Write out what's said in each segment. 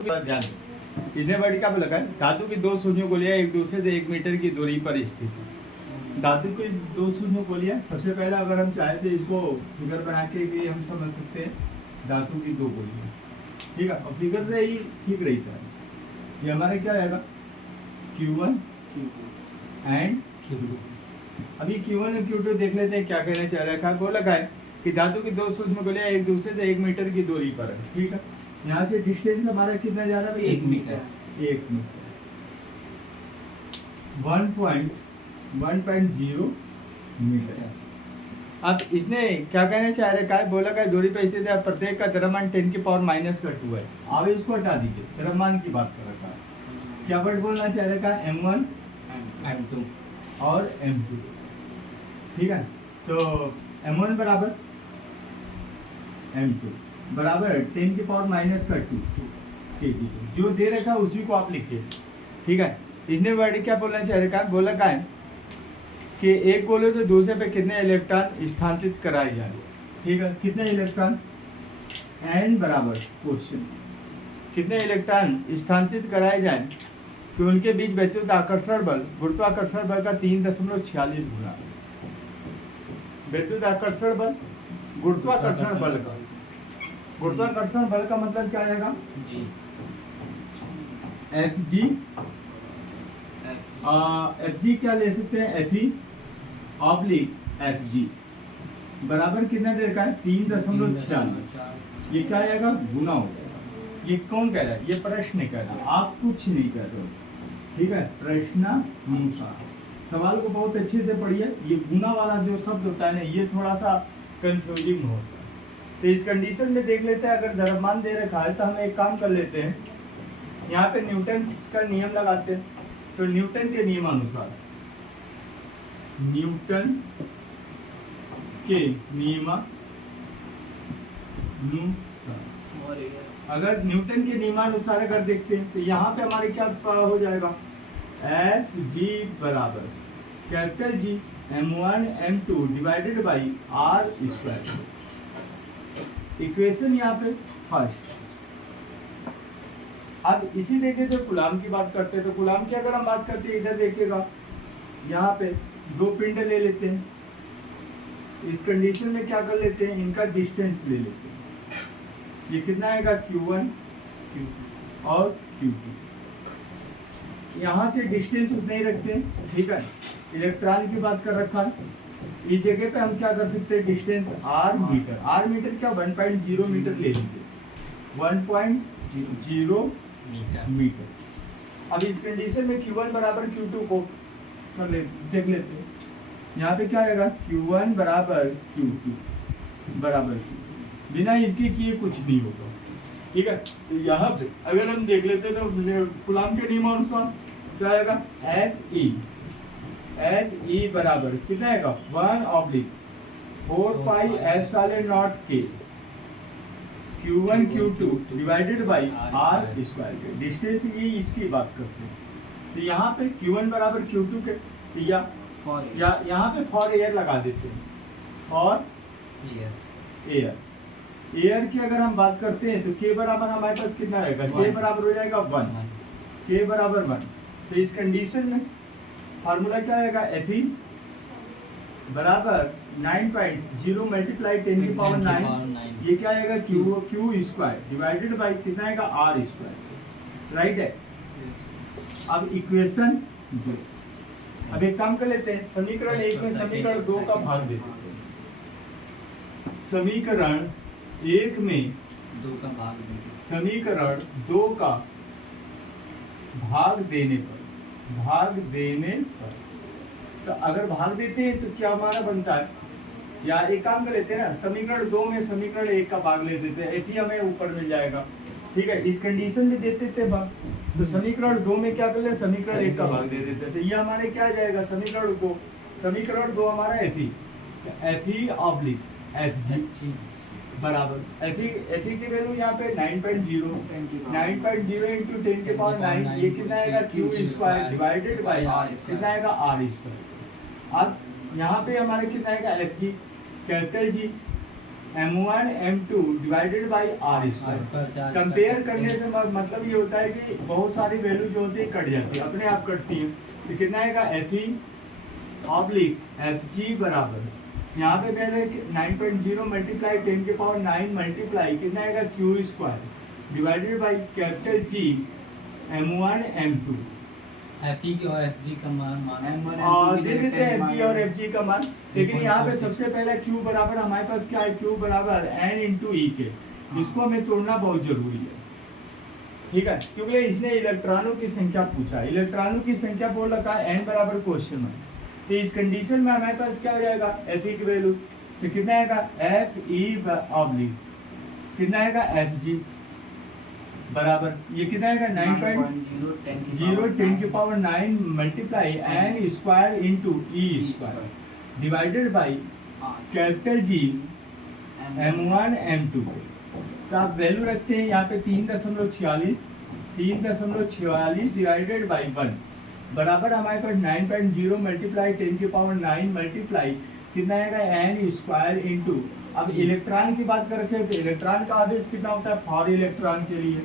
ध्यान दो, इतने वर्ड क्या लगा है? धातु की दो शून्य गोलियां एक दूसरे से 1 मीटर की दूरी पर स्थित है। धातु की दो शून्य गोलियां, सबसे पहले अगर हम चाहे तो इसको फिगर बना के भी हम समझ सकते हैं धातु की दो गोलियां, ठीक है। और फिगर से ही ठीक रहता है। ये हमारे क्या आएगा? Q1 and Q2। अभी Q1 और Q2 देख लेते हैं क्या कहना चाह रहा है। वो लगा है कि धातु की दो सूक्ष्म गोलियां एक दूसरे से 1 मीटर की दूरी पर है, ठीक है। यहाँ से डिस्टेंस हमारा कितना जा रहा है? 1 मीटर। 1 metre 1.0 metre. अब इसने क्या कहना चाह रहा है? बोला का दूरी पर स्थित है, प्रत्येक का द्रव्यमान 10 की पावर -2 है। अब इसको हटा दीजिए, द्रव्यमान की बात कर रखा है। क्या वर्ड बोलना चाह रहा है? M1 M2 और M2, ठीक है। तो M1 बराबर M2 बराबर 10 की पावर -2 kg। जो दे रखा है उसी को आप लिखिए, ठीक है। इसने वर्ड क्या बोलना चाह रहा है? बोला का है कि एक गोले से दूसरे पे कितने इलेक्ट्रॉन स्थानांतरित कराए जाए, ठीक है। कितने इलेक्ट्रॉन? n बराबर क्वेश्चन कितने इलेक्ट्रॉन स्थानांतरित कराए जाए कि उनके बीच वैद्युत आकर्षण बल गुरुत्वाकर्षण बल का 3.46 गुना। वैद्युत आकर्षण बल गुरुत्वाकर्षण बल का, गुरुत्वाकर्षण बल का मतलब क्या आएगा? जी Fg क्या ले सकते हैं? Fe ऑब्लिक Fg बराबर कितना दे रखा है? 3.46। ये क्या आएगा? गुना हो जाएगा। ये कौन कह रहा है? ये प्रश्न कह रहा है, आप कुछ नहीं कह रहे हो, ठीक है। प्रश्नानुसार सवाल को बहुत अच्छे से पढ़िए। ये गुना वाला जो शब्द होता है ना, ये थोड़ा सा कंफ्यूजिंग होता है। तो इस कंडीशन में देख लेते हैं, अगर द्रव्यमान दे रखा है तो हम एक काम कर लेते हैं, यहाँ पे न्यूटन का नियम लगाते हैं। तो न्यूटन के नियमानुसार, न्यूटन के नियमानुसार, अगर न्यूटन के नियमानुसार अगर देखते हैं तो यहाँ पे हमारे क्या हो जाएगा? Fg बराबर capital G M1 M2 divided by R square. Equation यहाँ पे फर्स्ट। अब इसी देखे तो कूलाम की बात करते हैं। तो कूलाम की अगर हम बात करते हैं, इधर देखिएगा, यहाँ पे दो पिंड ले लेते हैं। इस कंडीशन में क्या कर लेते हैं? इनका डिस्टेंस ले लेते हैं। ये कितना आएगा? Q1 Q2 और Q2। यहाँ से डिस्टेंस उतना ही रखते हैं, ठीक है। इलेक्ट्रॉन की बात कर रखा है, इस जगह पे हम क्या कर सकते हैं? Distance r metre, r metre क्या? 1.0 मीटर ले लीजिए, 1.0 मीटर। अब इस कंडीशन में Q1 बराबर Q2 को कर ले, देख लेते हैं। यहाँ पे क्या आएगा? Q1 बराबर Q2 बराबर Q2। बिना इसके किए कुछ नहीं होगा, ठीक है। तो यहाँ पे अगर हम देख लेते हैं तो कूलाम के नियमानुसार क्या आएगा? Fe बराबर कितना आएगा? 1/4πε0 K Q1 Q2 divided by R square. Distance ये इसकी बात करते हैं। तो यहाँ पे Q1 बराबर Q2 के, तो यहाँ पे फॉर एयर लगा देते हैं। फॉर एयर, एयर की अगर हम बात करते हैं तो K बराबर हमारे पास कितना रहेगा? K बराबर हो जाएगा 1, K बराबर 1। तो इस कंडीशन में फार्मूला क्या आएगा? Fe बराबर 9.0 मल्टीप्लाई 10 की पावर 9, ये क्या आएगा? Q स्क्वायर डिवाइडेड बाई कितना आएगा? R स्क्वायर, राइट है। अब इक्वेशन, अब एक काम कर लेते हैं, समीकरण 1 में समीकरण 2 का भाग दे देते हैं। समीकरण 1 में समीकरण 2 का भाग देने पर, तो अगर भाग देते हैं तो क्या हमारा बनता है? या एक काम कर लेते हैं ना, समीकरण 2 में समीकरण 1 का भाग ले देते हैं, Fe हमें ऊपर मिल जाएगा, ठीक है। इस कंडीशन में देते थे भाग, तो समीकरण 2 में क्या कर ले? समीकरण 1 का भाग दे देते थे। ये हमारे क्या आ जाएगा? समीकरण 2 हमारा Fe ऑब्लिक Fg बराबर Fe की वैल्यू यहाँ पे 9.0 इंटू 10 के पावर 9, ये कितना आएगा? Q square divided by R, कितना आएगा? R square. अब यहाँ पे हमारे कितना आएगा? Fg capital G m1 m2 divided by r square. Compare करने से मतलब ये होता है कि बहुत सारी वैल्यू जो होती है कट जाती है, अपने आप कटती है। तो कितना आएगा fe ऑब्लिक fg बराबर, यहाँ पे पहले 9.0 मल्टीप्लाई 10 के पावर 9 मल्टीप्लाई कितना आएगा Q square divided by capital G m1 m2 FE की और FG का मान और दे देते हैं FG और FG का मान। लेकिन यहाँ पे सबसे पहले Q बराबर हमारे पास क्या है, Q बराबर n इंटू ई के, इसको हमें तोड़ना बहुत जरूरी है, ठीक है, क्योंकि इसने इलेक्ट्रॉनों की संख्या पूछा, इलेक्ट्रॉनों की संख्या बोल रखा है n बराबर क्वेश्चन में। तो इस कंडीशन में हमारे पास क्या हो जाएगा Fe की वैल्यू, तो कितना आएगा Fe ऑब्लिक कितना आएगा Fg बराबर ये कितना आएगा 9.0 10 के power 9 multiply n square into E square divided by capital G m1 m2। तो आप वैल्यू रखते हैं यहाँ पे 3.46 डिवाइडेड बाई 1 बराबर हमारे पास 9.0 मल्टीप्लाई 10 के पावर 9 मल्टीप्लाई कितना आएगा n स्क्वायर इंटू, अब इलेक्ट्रॉन की बात करते हैं तो इलेक्ट्रॉन का आवेश कितना होता है फॉर इलेक्ट्रॉन के लिए,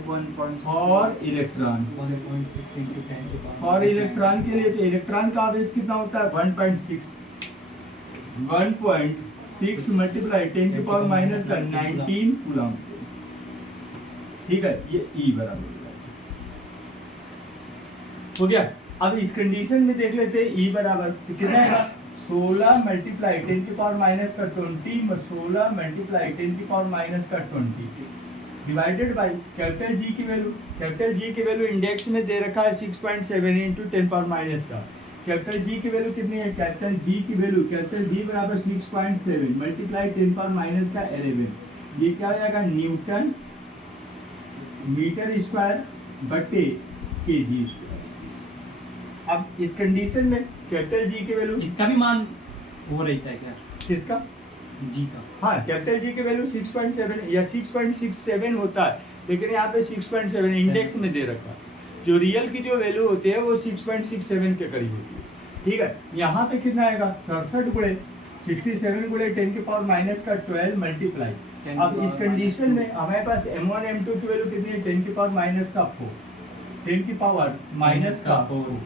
फॉर इलेक्ट्रॉन के लिए तो इलेक्ट्रॉन का आवेश कितना होता है 1.6 मल्टीप्लाई 10 के पावर माइनस का 19 कूलम, ठीक है, ये ई बराबर हो गया। अब इस कंडीशन में देख लेते हैं ई बराबर तो कितना है 16 मल्टीप्लाई 10 की पावर माइनस का 20 16 मल्टीप्लाई 10 की पावर माइनस का 20 डिवाइडेड बाई कैपिटल जी की वैल्यू, कैपिटल जी की वैल्यू इंडेक्स में दे रखा है 6.7 इंटू 10 पावर माइनस का, कैपिटल जी की वैल्यू कितनी है, कैपिटल जी की वैल्यू कैपिटल जी बराबर 6.7 मल्टीप्लाई 10 पावर माइनस का 11, ये क्या हो जाएगा न्यूटन मीटर स्क्वायर बटे केजी स्क्वायर। अब इस कंडीशन में कैपिटल जी की वैल्यू, इसका भी मान वो रहता है क्या, किसका, जी का, हाँ कैपिटल जी की वैल्यू 6.7 या 6.67 होता है, लेकिन यहाँ पे 6.7 इंडेक्स में दे रखा है, जो रियल की जो वैल्यू होती है वो 6.67 के करीब होती है, ठीक है। यहाँ पे कितना आएगा 67 गुणे 67 गुणे 10 की पावर माइनस का 12 मल्टीप्लाई, अब इस कंडीशन में हमारे पास m1 m2 की वैल्यू कितनी है 10 की पावर माइनस का 4, 10 की पावर माइनस का 4।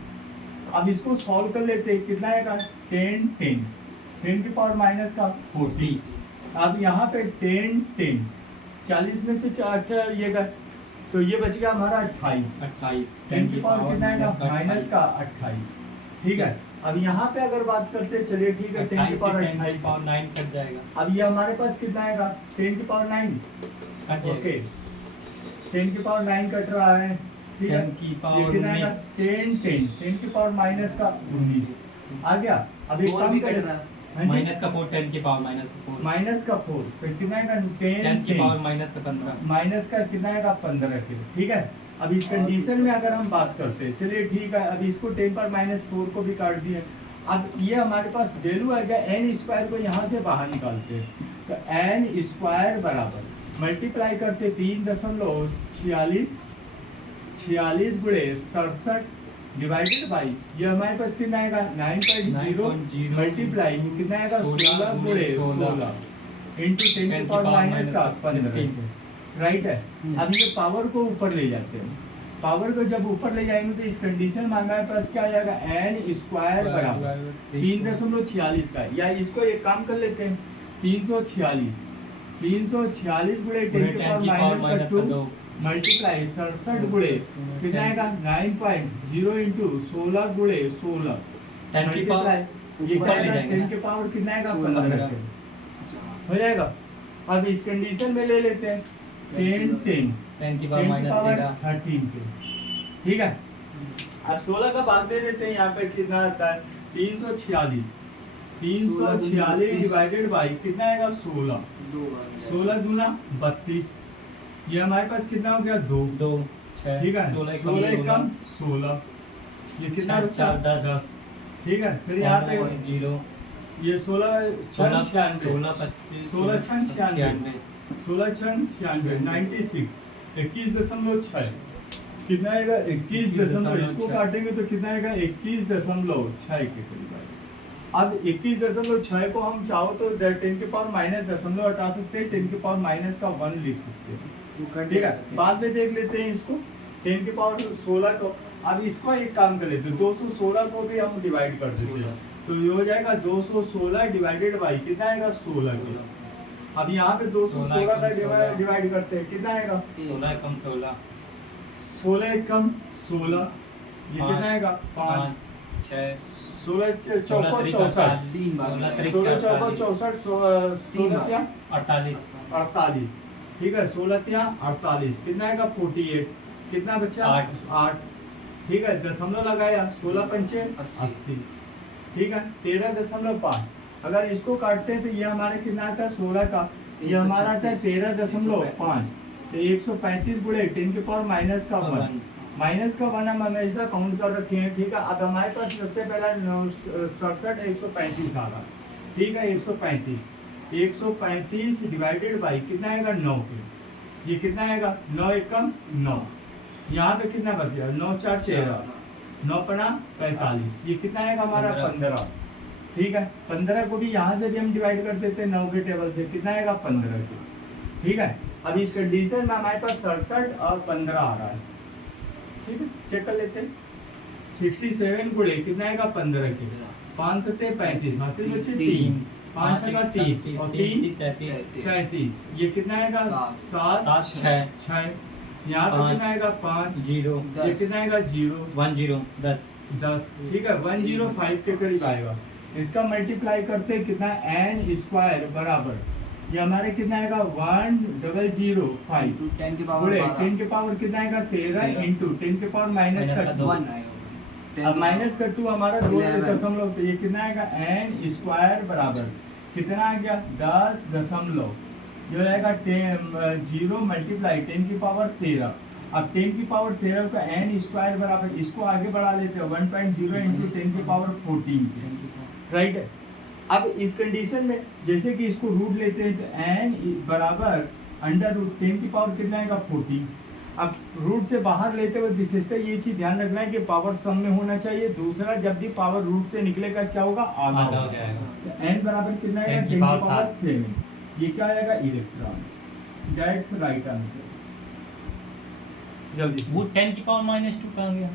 अब इसको सॉल्व कर लेते हैं, कितना आएगा 10 की पावर माइनस का 40, अब यहाँ पे 10 40 में से 4 ये का तो ये बच गया हमारा 28 10 की पावर कितना आएगा माइनस का 28, ठीक है। अब यहाँ पे अगर बात करते हैं चलिए ठीक है 10 की पावर 28 9 कट जाएगा, अब ये हमारे पास कितना आएगा 10 की पावर 9 ओके 10 की पावर 9 कट रहा है, ठीक है, 10 की पावर 19 10 की पावर माइनस का 19 आ गया। अब एक काम करें माइनस का 4 10 की पावर माइनस का 4 फिर कितना आएगा 10 की पावर माइनस का 15 माइनस का कितना आएगा 15 के, ठीक है। अब इस कंडीशन में अगर हम बात करते हैं चलिए ठीक है, अब इसको 10 पर माइनस 4 को भी काट दिए, अब ये हमारे पास वैल्यू आएगा एन स्क्वायर को यहाँ से बाहर निकालते हैं तो एन स्क्वायर बराबर मल्टीप्लाई करते 3.46 गुणे 67 डिवाइडेड बाई ये हमारे पास कितना आएगा 9.0 मल्टीप्लाई कितना आएगा 16 गुणे 16 इंटू 10 की पावर माइनस का 15, राइट है। अब ये पावर को ऊपर ले जाते हैं, पावर को जब ऊपर ले जाएंगे तो इस कंडीशन में हमारे पास क्या आ जाएगा एन स्क्वायर बराबर 3.46 का, या इसको एक काम कर लेते हैं 346 गुणे 10 की पावर माइनस का 2 मल्टीप्लाई 67 गुणे कितना आएगा 9.0 इंटू 16 गुणे 16 10 की पावर ये क्या आएगा 10 के पावर कितना आएगा 15 हो जाएगा। अब इस कंडीशन में ले लेते हैं 10 की पावर माइनस देगा 13 के, ठीक है। अब 16 का भाग दे देते हैं, यहाँ पे कितना आता है 346 डिवाइडेड बाई कितना आएगा 16 दूना 32, ये हमारे पास कितना हो गया 2 ठीक है 16 कम 16 ये कितना बचा 10, ठीक है। फिर यहाँ पे 0 ये 16 96 21.6 कितना आएगा 21 इसको काटेंगे तो कितना आएगा 21.6 के करीब आएगा, अब 21.6 को हम चाहो तो 10 की पावर माइनस दशमलव हटा सकते हैं, 10 की पावर माइनस का 1 लिख सकते हैं। ठीक है, बाद में देख लेते हैं इसको 10 की पावर 16 को। अब इसको एक काम कर लेते हैं, 216 को भी हम डिवाइड कर देते हैं, तो ये हो जाएगा 216 डिवाइडेड बाई कितना आएगा 16 के। अब यहाँ पे 216 का डिवाइड करते हैं, कितना आएगा 16 कम 16 16 कम 16, ये कितना आएगा 5 6 16 चौको 64, 16 चौको 64, 16 क्या 48, ठीक है 16 क्या 48, कितना आएगा 48, कितना बचा 8, ठीक है दशमलव लगाया 16 पंचे 80, ठीक है 13.5। अगर इसको काटते हैं तो ये हमारे कितना आता है 16 का, ये हमारा आता है 13.5, तो 135 गुणे 10 की पावर माइनस का 1, माइनस का 1 हम हमेशा काउंट कर रखे हैं। ठीक है, अब हमारे पास सबसे पहला 67 135 आ रहा, ठीक है 135 डिवाइडेड बाई कितना आएगा 9 के, ये कितना आएगा 9 एकम 9, यहाँ पे कितना बच गया 9 4 13, 9 पना 45, ये कितना आएगा हमारा 15, ठीक है 15 को भी यहाँ से भी हम डिवाइड कर देते हैं 9 के टेबल से, कितना आएगा 15 के। ठीक है, अब इस कंडीशन में हमारे पास 67 और 15 आ रहा है, ठीक है चेक कर लेते हैं। 67 गुणे कितना आएगा 15 के, 5 7 35, हासिल बचे 3, 5 का 30 और 3 33, ये कितना आएगा 7 6, यहाँ पे कितना आएगा 5 0 ये कितना आएगा 0 1 0 10 ठीक है 105 के करीब आएगा। इसका मल्टीप्लाई करते हैं कितना n स्क्वायर बराबर, ये हमारे कितना आएगा 1005 10 की बोले पावर 10 के पावर कितना आएगा 13 इंटू 10 के पावर माइनस का 2, 1 अब माइनस का 2 हमारा 2 11 दशमलव, तो ये कितना आएगा n स्क्वायर बराबर कितना आ गया 10 दशमलव, जो आएगा 0 मल्टीप्लाई 10 की पावर 13, अब 10 की पावर 13 का n स्क्वायर बराबर, इसको आगे बढ़ा लेते हैं 1.0 इंटू 10 की पावर 14, राइट। अब इस कंडीशन में जैसे कि इसको रूट लेते हैं तो n बराबर अंडर रूट 10 की पावर कितना आएगा 14, अब रूट से बाहर लेते हुए विशेषता ये चीज ध्यान रखना है कि पावर सम में होना चाहिए, दूसरा जब भी पावर रूट से निकलेगा क्या होगा आधा आधा हो होगा। जाएगा। तो n बराबर कितना आएगा 10 की पावर 7, ये क्या आएगा इलेक्ट्रॉन, दैट्स राइट आंसर। जल्दी से वो 10 की पावर -2 कहाँ गया?